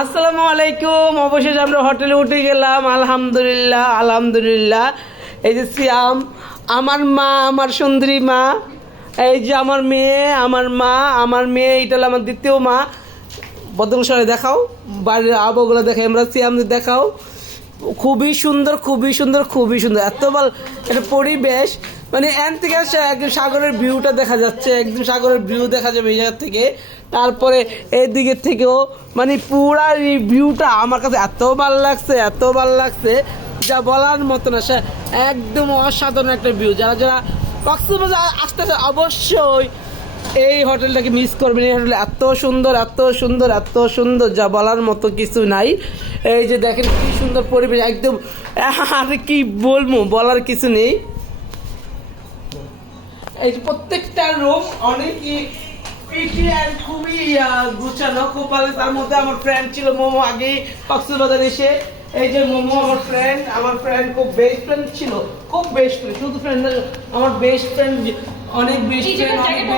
আসসালামু আলাইকুম। অবশেষে আমরা হোটেলে উঠে গেলাম। আলহামদুলিল্লাহ আলহামদুলিল্লাহ। এই যে সিয়াম, আমার মা, আমার সুন্দরী মা, এই যে আমার মেয়ে, আমার মা, আমার মেয়ে, এটা হলো আমার দ্বিতীয় মা। বদল সরে দেখাও বাড়ির আবগুলো দেখাই, আমরা সিয়াম দেখাও। খুবই সুন্দর খুবই সুন্দর খুবই সুন্দর। এত ভালো একটা পরিবেশ। মানে এন থেকে একদম সাগরের ভিউটা দেখা যাচ্ছে, একদম সাগরের ভিউ দেখা যাবে এই জায়গা থেকে। তারপরে এই দিকের থেকেও মানে পুরা এই ভিউটা আমার কাছে এত ভালো লাগছে, এত ভালো লাগছে, যা বলার মতো না। সে একদম অসাধারণ একটা ভিউ যারা যারা কক্সবাজার আসতেছে, অবশ্যই এই হোটেলটাকে মিস করবেন এই হোটেল এত সুন্দর এত সুন্দর এত সুন্দর, যা বলার মতো কিছু নাই। এই যে দেখেন কি সুন্দর পরিবেশ, একদম, আর কি বলব, বলার কিছু নেই। এই প্রত্যেকটা রুম অনেকই খুবই গুছানো। তার মধ্যে আমার ফ্রেন্ড ছিল মোমো কক্সবাজার এসে। এই যে মোমো আমার ফ্রেন্ড আমার ফ্রেন্ড খুব বেস্ট ফ্রেন্ড ছিল। খুব বেস্ট ফ্রেন্ড শুধু ফ্রেন্ড আমার বেস্ট ফ্রেন্ড অনেক এই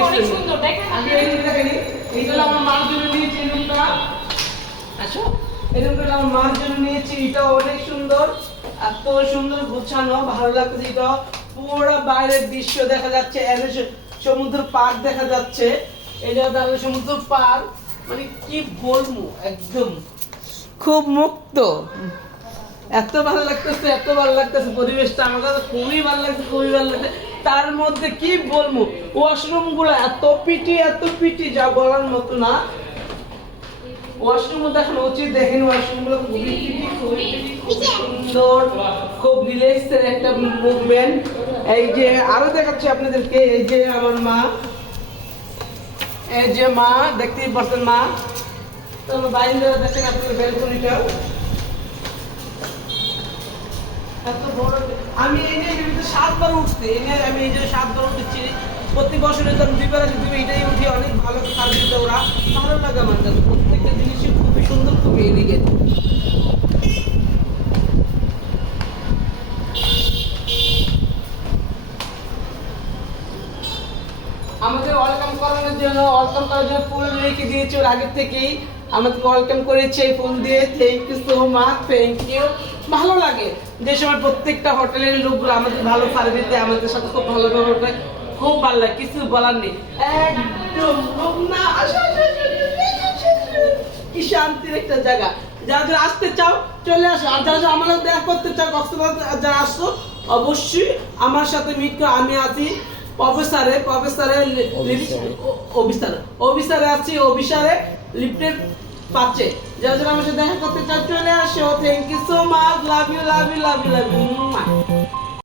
অনেক সুন্দর, দেখেন আমি এই রুমটা দেখেনি এইটা আমার মার জন্য নিয়েছি রুমটা। আসো। রুমটা আমার মার জন্য নিয়েছি এটা অনেক সুন্দর। এত সুন্দর গোছানো ভালো লাগছে এটা পুরো বাইরের দৃশ্য দেখা যাচ্ছে সমুদ্র পার্ক দেখা যাচ্ছে। এই জায়গাটা হলো সমুদ্র পার্ক মানে কি বলব একদম। খুব মুক্ত। এত ভালো লাগতেছে এত ভালো লাগতেছে। পরিবেশটা আমার কাছে খুবই ভালো লাগছে খুবই ভালো লাগছে। তার মধ্যে কি বলব? ওয়াশরুমগুলো এত পিটি এত পিটি, যা বলার মতো না। ওয়াশরুম উচিত। দেখেন খুবই পিটি, খুবই সুন্দর। খুব রিল্যাক্সের একটা মুভমেন্ট এই যে, আরও দেখাচ্ছি আপনাদেরকে। এই যে আমার মা। এই যে মা, দেখতেই পাচ্ছেন মা। তো বাইরে দেখেন আপনাদের বড় আমি এই যে বিভিন্ন সাতবার উঠছি, এই নিয়ে আমি এই যে সাতবার উঠেছি, প্রতি বছরে আমি দুইবার এটাই উঠি, অনেক ভালো দিতে ওরা। ভালো লাগে আমার কাছে, প্রত্যেকটা জিনিসই খুবই সুন্দর, খুবই এদিকে আমাদের ওয়েলকাম করানোর জন্য ওয়েলকাম করার জন্য ফুল রেখে দিয়েছে ওর আগের থেকেই। আমাদেরকে ওয়েলকাম করেছে ফুল দিয়ে। Thank you so much thank you ভালো লাগে। যে সময় প্রত্যেকটা হোটেলের লোকগুলো আমাদের ভালো সার্ভিস দেয় আমাদের সাথে খুব ভালো ব্যবহার করে খুব ভালো লাগে কিছু বলার নেই। একদম। কি শান্তির একটা জায়গা। যারা যারা আসতে চাও চলে আসো। আর যারা যারা আমার দেখা করতে চাও কক্সবাজার যারা আসছো অবশ্যই আমার সাথে মিট করে। আমি আছি প্রফেসরে প্রফেসরে অফিসারে। অফিসারে আছি অফিসারে লিফটের পাচ্ছে। যারা যারা আমার সাথে দেখা করতে চাও, চলে আসো। Thank you so much love you love you love you love you